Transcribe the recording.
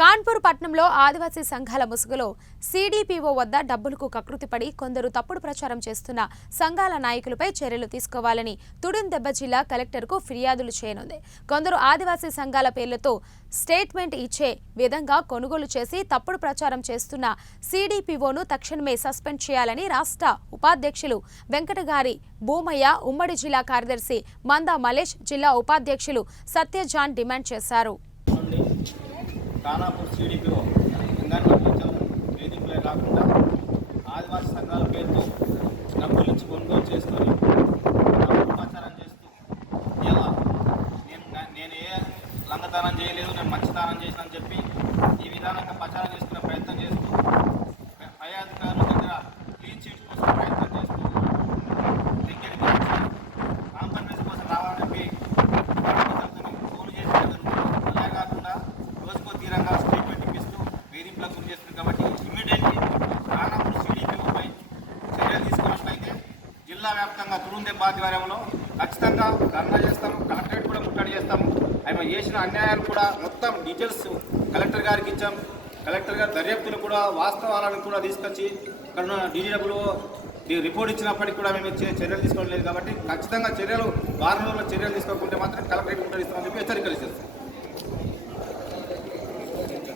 కాన్పూర్ పట్నంలో ఆదివాసీ సంఘాల ముసుగులో సీడీపీఓ వద్ద డబ్బులకు కకృతిపడి కొందరు తప్పుడు ప్రచారం చేస్తున్న సంఘాల నాయకులపై చర్యలు తీసుకోవాలని తుడిం దెబ్బ జిల్లా కలెక్టర్కు ఫిర్యాదులు చేయనుంది. కొందరు ఆదివాసీ సంఘాల పేర్లతో స్టేట్మెంట్ ఇచ్చే విధంగా కొనుగోలు చేసి తప్పుడు ప్రచారం చేస్తున్న సీడీపీఓను తక్షణమే సస్పెండ్ చేయాలని రాష్ట్ర ఉపాధ్యక్షులు వెంకటగారి భూమయ్య ఉమ్మడి జిల్లా కార్యదర్శి మందా మలేష్ జిల్లా ఉపాధ్యక్షులు సత్యజాన్ డిమాండ్ చేశారు. ఖానాపూర్ సిడిపిఓ అంగన్వాడీ టీచర్లు వేధింపులే కాకుండా ఆదివాసీ సంఘాల పేరుతో డబ్బులు ఇచ్చి కొనుగోలు చేసుకొని ప్రచారం చేస్తూ ఇలా నేను నేను ఏ లంగదానం చేయలేదు నేను మంచిదానం చేసినని చెప్పి ఈ విధానంగా ప్రచారం చేసుకునే వేధింపులకు గురి చేస్తుంది కాబట్టి ఇమ్మీడియట్లీ రానప్పుడు సిడిపిఓపై చర్యలు తీసుకున్నట్లయితే జిల్లా వ్యాప్తంగా తురుందెబ్బ ఆధ్వర్యంలో ఖచ్చితంగా ధర్నా చేస్తాము కలెక్టరేట్ కూడా ముట్టడి చేస్తాము. ఆయన చేసిన అన్యాయాలు కూడా మొత్తం డీటెయిల్స్ కలెక్టర్ గారికి ఇచ్చాం. కలెక్టర్ గారు దర్యాప్తులు కూడా వాస్తవాలను కూడా తీసుకొచ్చి ఇక్కడ డీజీడబ్ల్యూ రిపోర్ట్ ఇచ్చినప్పటికీ కూడా మేము చే- చర్యలు తీసుకోవడం లేదు కాబట్టి ఖచ్చితంగా చర్యలు వారం రోజుల్లో చర్యలు తీసుకోకుంటే మాత్రం కలెక్టరేట్ ముట్టడిస్తామని చెప్పి హెచ్చరికలు ఇస్తాం